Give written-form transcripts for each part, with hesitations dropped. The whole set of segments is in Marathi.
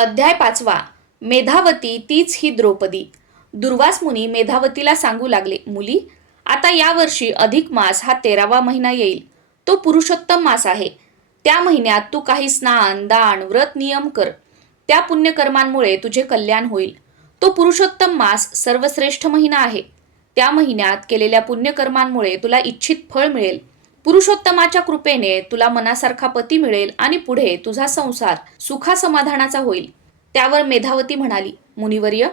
अध्याय 5. मेधावती तीच ही द्रौपदी. दुर्वास मुनी मेधावतीला सांगू लागले, मुली, आता यावर्षी अधिक मास हा 13वा महिना येईल. तो पुरुषोत्तम मास आहे. त्या महिन्यात तू काही स्नान, दान, व्रत नियम कर. त्या पुण्यकर्मांमुळे तुझे कल्याण होईल. तो पुरुषोत्तम मास सर्वश्रेष्ठ महिना आहे. त्या महिन्यात केलेल्या पुण्यकर्मांमुळे तुला इच्छित फळ मिळेल. पुरुषोत्तमाच्या कृपेने तुला मनासारखा पती मिळेल आणि पुढे तुझा संसार सुखासमाधानाचा होईल. त्यावर मेधावती म्हणाली, मुनिवर्य,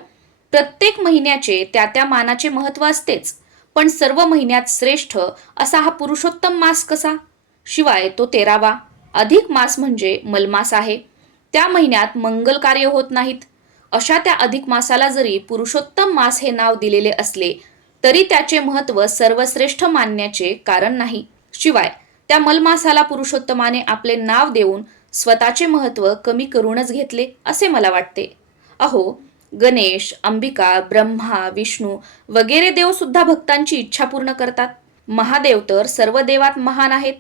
प्रत्येक महिन्याचे त्या त्या मानाचे महत्त्व असतेच, पण सर्व महिन्यात श्रेष्ठ असा हा पुरुषोत्तम मास कसा? शिवाय तो 13वा. अधिक मास म्हणजे मलमास आहे. त्या महिन्यात मंगल कार्य होत नाहीत. अशा त्या अधिक मासाला जरी पुरुषोत्तम मास हे नाव दिलेले असले तरी त्याचे महत्त्व सर्वश्रेष्ठ मानण्याचे कारण नाही. शिवाय त्या मलमासाला पुरुषोत्तमाने आपले नाव देऊन स्वतःचे महत्त्व कमी करूनच घेतले असे मला वाटते. अहो, गणेश, अंबिका, ब्रह्मा, विष्णू वगैरे देव सुद्धा भक्तांची इच्छा पूर्ण करतात. महादेव तर सर्व देवात महान आहेत.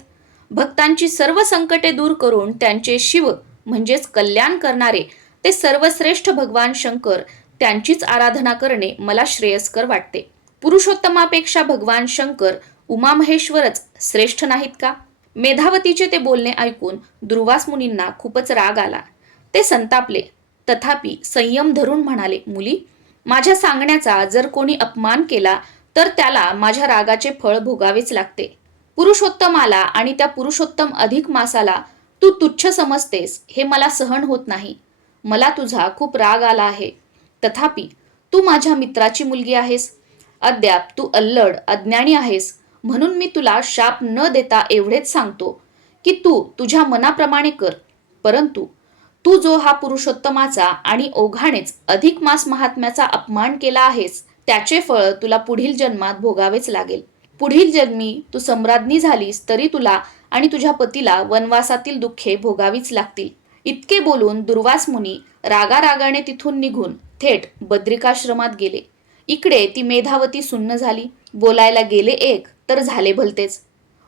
भक्तांची सर्व संकटे दूर करून त्यांचे शिव म्हणजेच कल्याण करणारे ते सर्वश्रेष्ठ भगवान शंकर त्यांचीच आराधना करणे मला श्रेयस्कर वाटते. पुरुषोत्तमापेक्षा भगवान शंकर उमामहेश्वरच श्रेष्ठ नाहीत का? मेधावतीचे ते बोलणे ऐकून दुर्वास मुनींना खूपच राग आला. ते संतापले, तथापि संयम धरून म्हणाले, मुली, माझ्या सांगण्याचा जर कोणी अपमान केला तर त्याला माझ्या रागाचे फळ भोगावेच लागते. पुरुषोत्तमाला आणि त्या पुरुषोत्तम अधिक मासाला तू तुच्छ समजतेस हे मला सहन होत नाही. मला तुझा खूप राग आला आहे. तथापि तू माझ्या मित्राची मुलगी आहेस. अद्याप तू अल्लड अज्ञानी आहेस, म्हणून मी तुला शाप न देता एवढेच सांगतो की तू तुझ्या मनाप्रमाणे कर. परंतु तू जो हा पुरुषोत्तमाचा आणि ओघानेच अधिक मास महात्म्याचा अपमान केला आहेस त्याचे फळ तुला पुढील जन्मात भोगावेच लागेल. पुढील जन्मी तू सम्राज्ञी झालीस तरी तुला आणि तुझ्या पतीला वनवासातील दुःखे भोगावीच लागतील. इतके बोलून दुर्वास मुनी रागारागाने तिथून निघून थेट बद्रिकाश्रमात गेले. इकडे ती मेधावती सुन्न झाली. बोलायला गेले एक तर झाले भलतेच.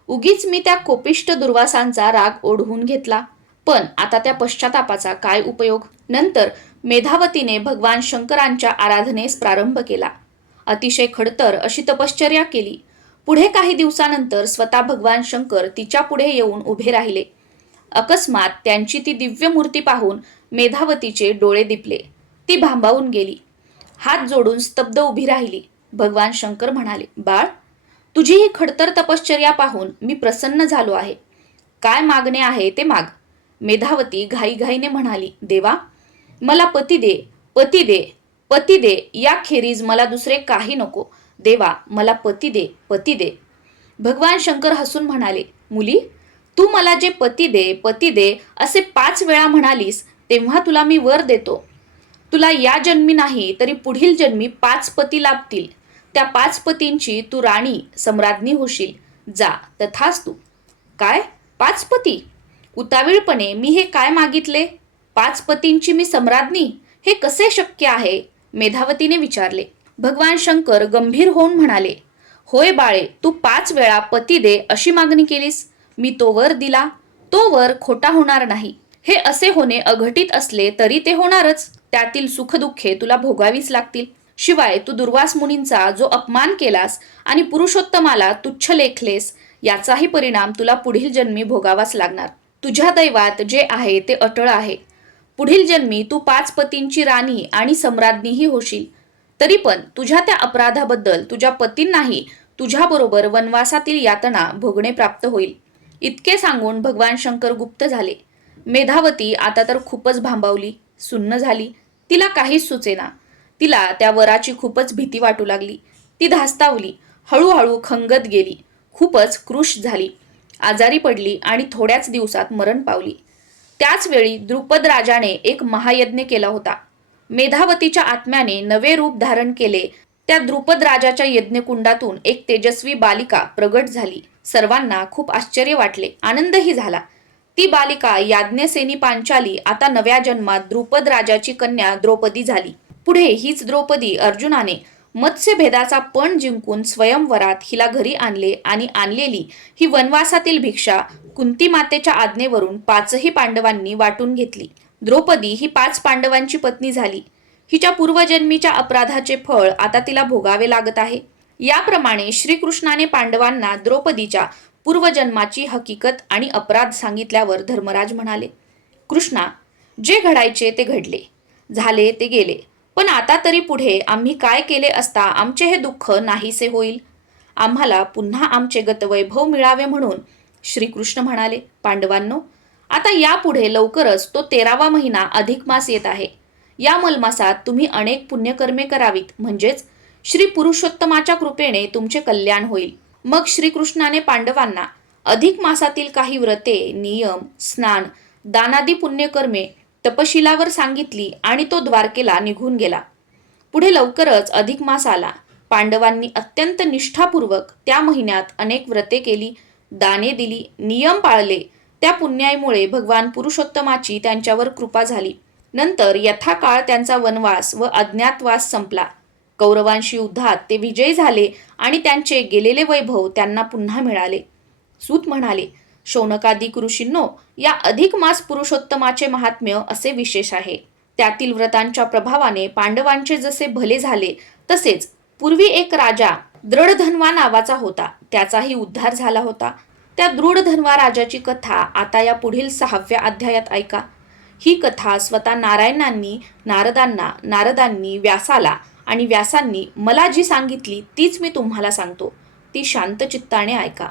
उगीच मी त्या कोपिष्ट दुर्वासांचा राग ओढवून घेतला. पण आता त्या पश्चातापाचा काय उपयोग? नंतर मेधावतीने भगवान शंकरांच्या आराधनेस प्रारंभ केला. अतिशय खडतर अशी तपश्चर्या केली. पुढे काही दिवसानंतर स्वतः भगवान शंकर तिच्या पुढे येऊन उभे राहिले. अकस्मात त्यांची ती दिव्य मूर्ती पाहून मेधावतीचे डोळे दिपले. ती भांबावून गेली. हात जोडून स्तब्ध उभी राहिली. भगवान शंकर म्हणाले, बाळ, तुझी ही खडतर तपश्चर्या पाहून मी प्रसन्न झालो आहे. काय मागणे आहे ते माग. मेधावती घाईघाईने म्हणाली, देवा, मला पती दे, पती दे, पती दे. याखेरीज मला दुसरे काही नको. देवा, मला पती दे, पती दे. भगवान शंकर हसून म्हणाले, मुली, तू मला जे पती दे, पती दे असे 5 वेळा म्हणालीस तेव्हा तुला मी वर देतो. तुला या जन्मी नाही तरी पुढील जन्मी 5 पती लाभतील. त्या 5 पतींची तू राणी सम्राज्ञी होशील. जा, तथास्तु. काय 5 पती? उतावीळपणे मी हे काय मागितले? 5 पतींची मी सम्राज्ञी? हे कसे शक्य आहे? मेधावतीने विचारले. भगवान शंकर गंभीर होऊन म्हणाले, होय बाळे, तू 5 वेळा पती दे अशी मागणी केलीस. मी तो वर दिला. तो वर खोटा होणार नाही. हे असे होणे अघटित असले तरी ते होणारच. त्यातील सुखदुःखे तुला भोगावीच लागतील. शिवाय तू दुर्वास मुनींचा जो अपमान केलास आणि पुरुषोत्तमाला तुच्छ लेखलेस याचाही परिणाम तुला पुढील जन्मी भोगावाच लागणार. तुझ्या दैवात जे आहे ते अटळ आहे. पुढील जन्मी तू 5 पतींची राणी आणि सम्राज्ञीही होशील. तरी पण तुझ्या त्या अपराधाबद्दल तुझ्या पतींनाही तुझ्याबरोबर वनवासातील यातना भोगणे प्राप्त होईल. इतके सांगून भगवान शंकर गुप्त झाले. मेधावती आता तर खूपच भांबावली, सुन्न झाली. तिला काहीच सुचेना. तिला त्या वराची खूपच भीती वाटू लागली. ती धास्तावली. हळूहळू खंगत गेली. खूपच कृश झाली. आजारी पडली आणि थोड्याच दिवसात मरण पावली. त्याच वेळी द्रुपद राजाने एक महायज्ञ केला होता. मेधावतीच्या आत्म्याने नवे रूप धारण केले. त्या द्रुपद राजाच्या यज्ञकुंडातून एक तेजस्वी बालिका प्रगट झाली. सर्वांना खूप आश्चर्य वाटले, आनंदही झाला. ती बालिका याज्ञसेनी पांचाली आता नव्या जन्मात द्रुपद राजाची कन्या द्रौपदी झाली. पुढे हीच द्रौपदी अर्जुनाने मत्स्यभेदाचा पण जिंकून स्वयंवरात हिला घरी आणले आणि आणलेली ही वनवासातील भिक्षा कुंती मातेच्या आज्ञेवरून 5ही पांडवांनी वाटून घेतली. द्रौपदी ही 5 पांडवांची पत्नी झाली. हिच्या पूर्वजन्मीच्या अपराधाचे फळ आता तिला भोगावे लागत आहे. याप्रमाणे श्रीकृष्णाने पांडवांना द्रौपदीच्या पूर्वजन्माची हकीकत आणि अपराध सांगितल्यावर धर्मराज म्हणाले, कृष्णा, जे घडायचे ते घडले, झाले ते गेले. पण आता तरी पुढे आम्ही काय केले असता आमचे हे दुःख नाहीसे होईल? आम्हाला पुन्हा आमचे गतवैभव मिळावे म्हणून. श्रीकृष्ण म्हणाले, पांडवांनो, आता यापुढे लवकरच तो 13वा महिना अधिक मास येत आहे. या मलमासात तुम्ही अनेक पुण्यकर्मे करावीत, म्हणजेच श्री पुरुषोत्तमाच्या कृपेने तुमचे कल्याण होईल. मग श्रीकृष्णाने पांडवांना अधिक मासातील काही व्रते, नियम, स्नान, दानादी पुण्यकर्मे तपशिलावर सांगितली आणि तो द्वारकेला निघून गेला. पुढे लवकरच अधिक मास आला. पांडवांनी अत्यंत निष्ठापूर्वक त्या महिन्यात अनेक व्रते केली, दाने दिली, नियम पाळले. त्या पुण्याईमुळे भगवान पुरुषोत्तमाची त्यांच्यावर कृपा झाली. नंतर यथाकाळ त्यांचा वनवास व अज्ञातवास संपला. कौरवांशी युद्धात ते विजयी झाले आणि त्यांचे गेलेले वैभव त्यांना पुन्हा मिळाले. सूत म्हणाले, शौनकादिक ऋषींनो, या अधिक मास पुरुषोत्तमाचे महात्म्य असे विशेष आहे. त्यातील व्रतांच्या प्रभावाने पांडवांचे जसे भले झाले, तसेच पूर्वी एक राजा दृढधन्वा नावाचा होता, त्याचाही उद्धार झाला होता. त्या दृढधन्वा राजाची कथा आता या पुढील 6व्या अध्यायात ऐका. ही कथा स्वतः नारायणांनी नारदांना, नारदांनी व्यासाला आणि व्यासांनी मला जी सांगितली तीच मी तुम्हाला सांगतो. ती शांत चित्ताने ऐका.